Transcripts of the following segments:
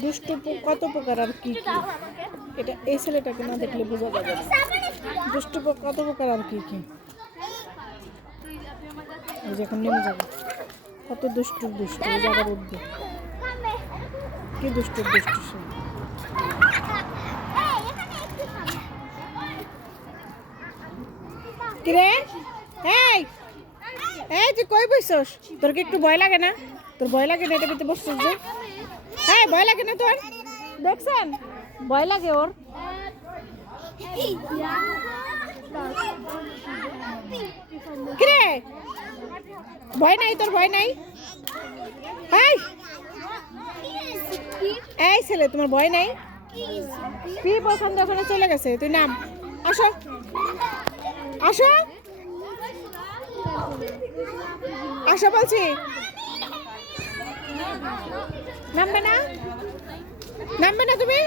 দুষ্টু কত প্রকার আর কি এটা এই ছেলেটাকে না দেখলে বোঝা যাবে দুষ্টু কত প্রকার আর কি কি? এখন নেমে যাবে। কত দুষ্টু দুষ্টু কি দুষ্টু দুষ্টু সে? কিরে? এই! এই, তুই কই বসছস? তোর কি একটু ভয় লাগে না? তোর ভয় লাগে না এটা ভিতরে বসছস যে? হ্যাঁ ভয় লাগে না তোর? দেখছেন? ভয় লাগে ওর। কিরে? ভয় নাই তোর, ভয় নাই? এই এই ছেলে, তোমার ভয় নাই? কি পছন্দ ওখানে চলে গেছে? তুই নাম। আসো। আসো। আসো বলছি। নামবে না? নামবে না তুমি?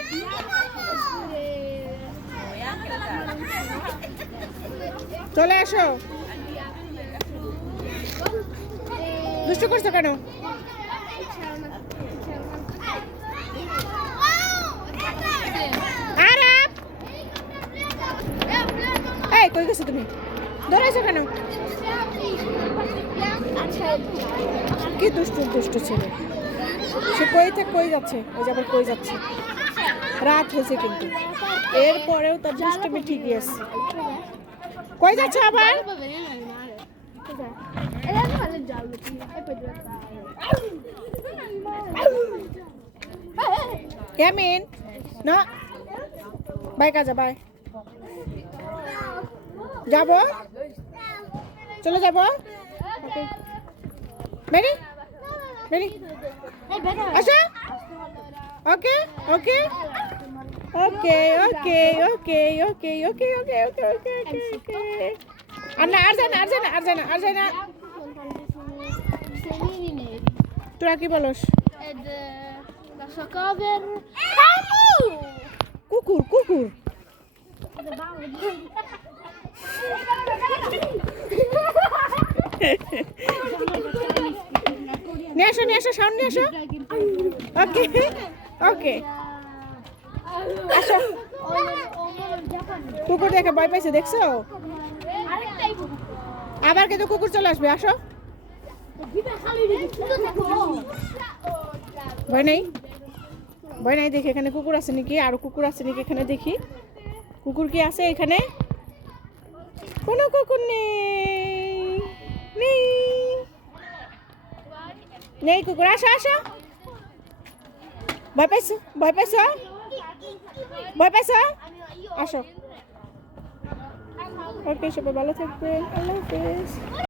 চলে এসো। দুষ্টু করছ কেন? এই, কই গেছো তুমি? দৌড়াইছো কেন? কি দুষ্টু দুষ্টু ছেলে? সে কই থেকে কই যাচ্ছে? ওই যে আবার কই যাচ্ছে? রাত হয়েছে কিন্তু। এরপরেও তার দুষ্টুমি ঠিকই আছে। কই যাচ্ছে আবার? ইয়ামিন না? বাই কাজা বাই। যাব? চলে যাব? মেরি আসো ওকে ওকে ওকে ওকে ওকে ওকে ওকে ওকে ওকে ওকে ওকে ওকে আর না আর যায় না আর যায় না আর যায় না আর যায় না তোরা কি বলস? কুকুর কুকুর। নিয়ে আসো নিয়ে আসো সামনে আসো ওকে ওকে। আসো। কুকুর দেখে ভয় পাইছে, দেখছ? আবার কিন্তু কুকুর চলে আসবে, আসো। ভয় নেই? ভয় নাই দেখি, এখানে কুকুর আছে নাকি? আরও কুকুর আছে নাকি এখানে দেখি। কুকুর কি আছে এখানে? কোনো কুকুর নেই। নেই। नहीं कुकुर आशा आशा भय पैसा भय पैसा भय पैसा आशा okay Shubh Bala thank you अल्लाह हाफिज़।